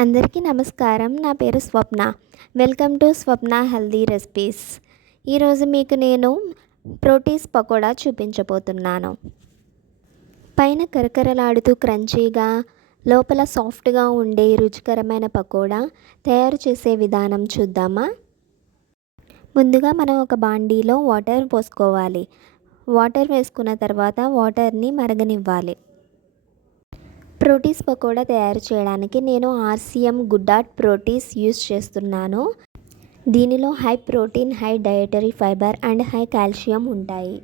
అందరికీ నమస్కారం. నా పేరు Swapna. Welcome to Swapna healthy recipes. ఈరోజు మీకు నేను ప్రోటీస్ పకోడా చూపించబోతున్నాను. పైన కరకరలాడుతూ క్రంచీగా, లోపల సాఫ్ట్గా ఉండే రుచికరమైన పకోడా తయారు చేసే విధానం చూద్దామా? ముందుగా మనం ఒక బాండీలో వాటర్ పోసుకోవాలి. వాటర్ వేసుకున్న తర్వాత వాటర్ని మరగనివ్వాలి. ప్రోటీస్ పకోడా తయారు చేయడానికి నేను ఆర్సిఎం గుడ్డాట్ ప్రోటీస్ యూస్ చేస్తున్నాను. దీనిలో high protein, high dietary fibre and high calcium ఉంటాయి.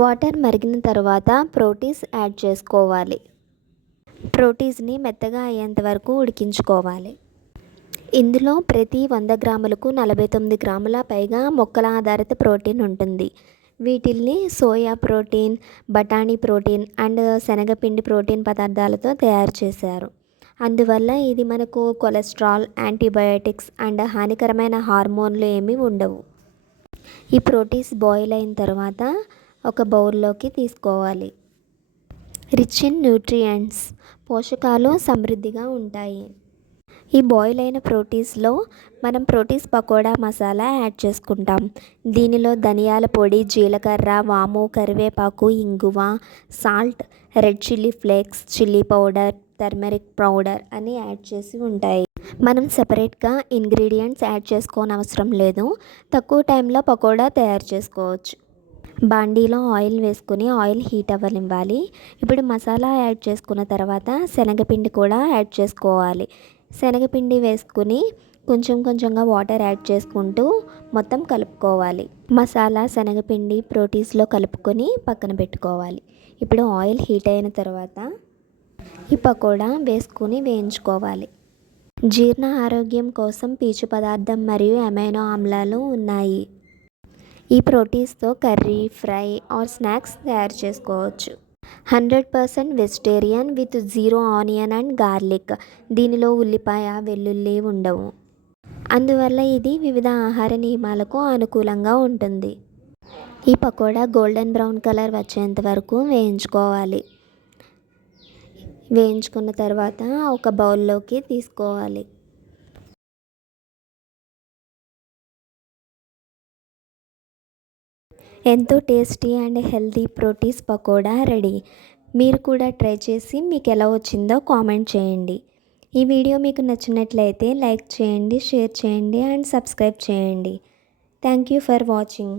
వాటర్ మరిగిన తర్వాత ప్రోటీస్ యాడ్ చేసుకోవాలి. ప్రోటీస్ని మెత్తగా అయ్యేంత వరకు ఉడికించుకోవాలి. ఇందులో ప్రతి 100 గ్రాములకు 49 గ్రాముల పైగా మొక్కల ఆధారిత ప్రోటీన్ ఉంటుంది. వీటిల్ని సోయా ప్రోటీన్, బఠానీ ప్రోటీన్ అండ్ శనగపిండి ప్రోటీన్ పదార్థాలతో తయారు చేశారు. అందువల్ల ఇది మనకు కొలెస్ట్రాల్, యాంటీబయాటిక్స్ అండ్ హానికరమైన హార్మోన్లు ఏమీ ఉండవు. ఈ ప్రోటీన్స్ బాయిల్ అయిన తర్వాత ఒక బౌల్లోకి తీసుకోవాలి. రిచ్ ఇన్ న్యూట్రియంట్స్, పోషకాలు సమృద్ధిగా ఉంటాయి. ఈ బాయిల్ అయిన ప్రోటీస్లో మనం ప్రోటీస్ పకోడా మసాలా యాడ్ చేసుకుంటాం. దీనిలో ధనియాల పొడి, జీలకర్ర, వాము, కరివేపాకు, ఇంగువ, salt, red chilli flakes, chilli powder, turmeric powder అని యాడ్ చేసి ఉంటాయి. మనం సపరేట్గా ఇంగ్రీడియంట్స్ యాడ్ చేసుకోనవసరం లేదు. తక్కువ టైంలో పకోడా తయారు చేసుకోవచ్చు. బాండీలో ఆయిల్ వేసుకుని ఆయిల్ హీట్ అవ్వనివ్వాలి. ఇప్పుడు మసాలా యాడ్ చేసుకున్న తర్వాత శనగపిండి కూడా యాడ్ చేసుకోవాలి. శనగపిండి వేసుకుని కొంచెం కొంచెంగా వాటర్ యాడ్ చేసుకుంటూ మొత్తం కలుపుకోవాలి. మసాలా, శనగపిండి ప్రోటీన్స్లో కలుపుకొని పక్కన పెట్టుకోవాలి. ఇప్పుడు ఆయిల్ హీట్ అయిన తర్వాత ఈ పకోడా వేసుకుని వేయించుకోవాలి. జీర్ణ ఆరోగ్యం కోసం పీచు పదార్థం మరియు అమైనో ఆమ్లాలు ఉన్నాయి. ఈ ప్రోటీన్స్తో కర్రీ, ఫ్రై ఆర్ స్నాక్స్ తయారు చేసుకోవచ్చు. 100% vegetarian with 0 onion and garlic. దీనిలో ఉల్లిపాయ, వెల్లుల్లి ఉండవు. అందువల్ల ఇది వివిధ ఆహార నియమాలకు అనుకూలంగా ఉంటుంది. ఈ పకోడా గోల్డెన్ బ్రౌన్ కలర్ వచ్చేంత వరకు వేయించుకోవాలి. వేయించుకున్న తర్వాత ఒక బౌల్లోకి తీసుకోవాలి. ఎంతో tasty and healthy ప్రోటీస్ pakoda ready. మీరు కూడా ట్రై చేసి మీకు ఎలా వచ్చిందో కామెంట్ చేయండి. ఈ వీడియో మీకు నచ్చినట్లయితే లైక్ చేయండి, షేర్ చేయండి అండ్ సబ్స్క్రైబ్ చేయండి. Thank you for watching.